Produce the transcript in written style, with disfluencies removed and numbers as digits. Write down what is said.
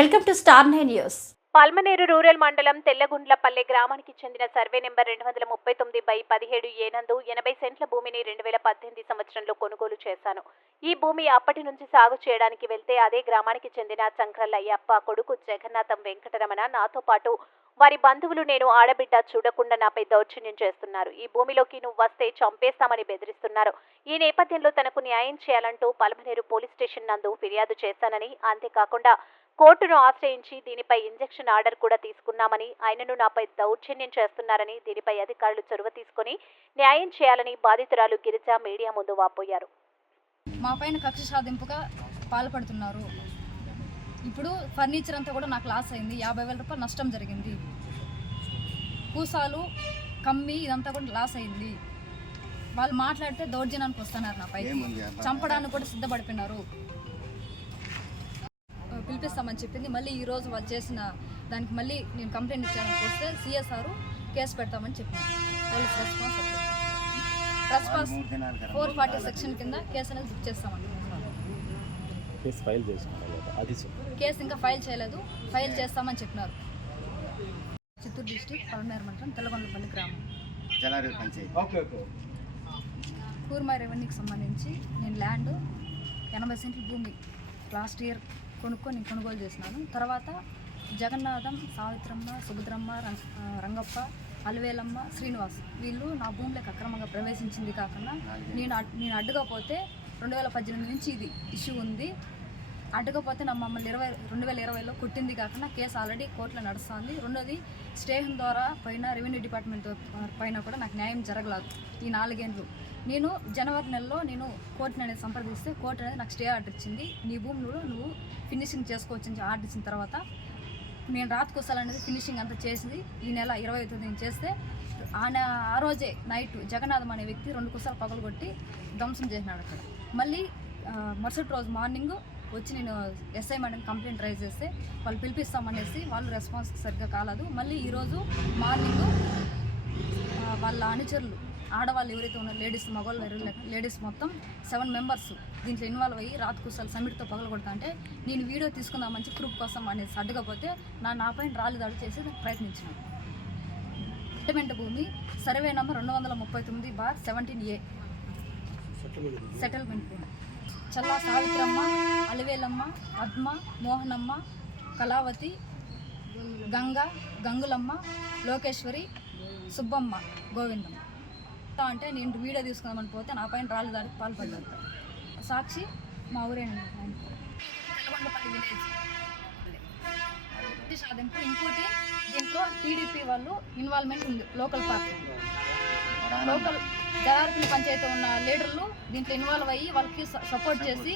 Welcome to star 9 news. Palamaneru rural మండలం తెల్లగుండ్లపల్లె గ్రామానికి చెందిన సర్వే నెంబర్ 239/17 ఏనందు 80 సెంట్ల భూమిని 2018 సంవత్సరంలో కొనుగోలు చేశాను. ఈ భూమి అప్పటి నుంచి సాగు చేయడానికి వెళ్తే అదే గ్రామానికి చెందిన చంక్రల్లయ్యప్ప కొడుకు జగన్నాథం వెంకటరమణ నాతో పాటు వారి బంధువులు నేను ఆడబిడ్డ చూడకుండా నాపై దౌర్జన్యం చేస్తున్నారు. ఈ భూమిలోకి నువ్వు వస్తే చంపేస్తామని బెదిరిస్తున్నారు. ఈ నేపథ్యంలో తనకు న్యాయం చేయాలంటూ పాల్మనేరు పోలీస్ స్టేషన్ నందు ఫిర్యాదు చేశానని, అంతేకాకుండా కోర్టును ఆశ్రయించి దీనిపై ఇంజెక్షన్ ఆర్డర్ కూడా తీసుకున్నామని, ఆయనను నాపై దౌర్జన్యం చేస్తున్నారని, దీనిపై అధికారులు చొరవ తీసుకుని న్యాయం చేయాలని బాధితురాలు గిరిజ మీడియా ముందు వాపోయారు. మా పైన కక్ష సాధింపుగా పాల్పడుతున్నారు. ఇప్పుడు ఫర్నిచర్ అంతా కూడా నాకు లాస్ అయింది. 50,000 రూపాయలు నష్టం జరిగింది. కూసాలు కమ్మి ఇదంతా కూడా లాస్ అయింది. వాళ్ళు మాట్లాడితే దౌర్జన్యానికి వస్తున్నారు. నాపై చంపడానికి కూడా సిద్ధపడిపోయినారు. పిలిపిస్తామని చెప్పింది. మళ్ళీ ఈరోజు వాళ్ళు చేసిన దానికి మళ్ళీ నేను కంప్లైంట్ ఇచ్చానికి వస్తే సిఎస్ఆర్ కేసు పెడతామని చెప్పింది. పోలీస్ రెస్పాన్స్ 440 సెక్షన్ కింద కేసు అనేది బుక్ చేస్తామండి. కేసు ఇంకా ఫైల్ చేయలేదు. ఫైల్ చేస్తామని చెప్పినారు. చిత్తూరు డిస్ట్రిక్ట్ పాల్మనేరు మండలం తెల్లగొండలపల్లి గ్రామం కూర్మా రెవెన్యూకి సంబంధించి నేను ల్యాండ్ 80 సెంట్ల భూమి లాస్ట్ ఇయర్ కొనుక్కొని కొనుగోలు చేసినాను. తర్వాత జగన్నాథం, సావిత్రమ్మ, సుభద్రమ్మ, రంగప్ప, అలవేలమ్మ, శ్రీనివాస్ వీళ్ళు నా భూమిలోకి అక్రమంగా ప్రవేశించింది కాకుండా నేను అడ్డుకపోతే 2018 నుంచి ఇది ఇష్యూ ఉంది. అడ్డుకపోతే నా మమ్మల్ని 2020లో కొట్టింది కాకుండా కేసు ఆల్రెడీ కోర్టులో నడుస్తుంది. రెండోది స్టేషన్ ద్వారా పైన రెవెన్యూ డిపార్ట్మెంట్ పైన కూడా నాకు న్యాయం జరగలేదు. ఈ 4 ఏళ్ళు నేను జనవరి నెలలో నేను కోర్టుని అనేది సంప్రదిస్తే కోర్టు అనేది నాకు స్టే ఆర్డర్ ఇచ్చింది. నీ భూములు నువ్వు ఫినిషింగ్ చేసుకోవచ్చని ఆర్డర్ ఇచ్చిన తర్వాత నేను రాత్కుసాలు అనేది ఫినిషింగ్ అంతా చేసింది. ఈ నెల 25 చేస్తే ఆ రోజే నైట్ జగన్నాథం అనే వ్యక్తి 2 కుసాలు పగలగొట్టి ధ్వంసం చేసినాడు అక్కడ. మళ్ళీ మరుసటి రోజు మార్నింగ్ వచ్చి నేను ఎస్ఐ మేడం కంప్లైంట్ రైజ్ చేస్తే వాళ్ళు పిలిపిస్తామనేసి వాళ్ళు రెస్పాన్స్ సరిగ్గా కాలేదు. మళ్ళీ ఈరోజు మార్నింగ్ వాళ్ళ అనుచరులు ఆడవాళ్ళు ఎవరైతే ఉన్నారో లేడీస్, మగవాళ్ళు లేడీస్ మొత్తం 7 మెంబర్స్ దీంట్లో ఇన్వాల్వ్ అయ్యి రాత్కుసాలు సమిట్తో పగలగొడతా అంటే నేను వీడియో తీసుకుందాం మంచి ప్రూఫ్ కోసం అనేసి అడ్డుకపోతే నా పైన రాళ్ళు దాడి చేసి ప్రయత్నించినాను. సెటిల్మెంట్ భూమి సర్వే నెంబర్ 239/17A సెటిల్మెంట్ భూమి. చల్లా సావిత్రమ్మ, అలివేలమ్మ, పద్మ, మోహనమ్మ, కళావతి, గంగులమ్మ, లోకేశ్వరి, సుబ్బమ్మ, గోవిందమ్మ అంటే నేను వీడియో తీసుకుందామని పోతే నా పైన రాళ్ళు దాడికి పాల్పడ్డారు. సాక్షి మా ఊరేనండి, తెల్లగొండపల్లి విలేజ్ సాధింపు. ఇంకోటి దీంట్లో టీడీపీ వాళ్ళు ఇన్వాల్వ్మెంట్ ఉంది. లోకల్ పార్టీ జగారపల్లి పంచాయతీ ఉన్న లీడర్లు దీంట్లో ఇన్వాల్వ్ అయ్యి వాళ్ళకి సపోర్ట్ చేసి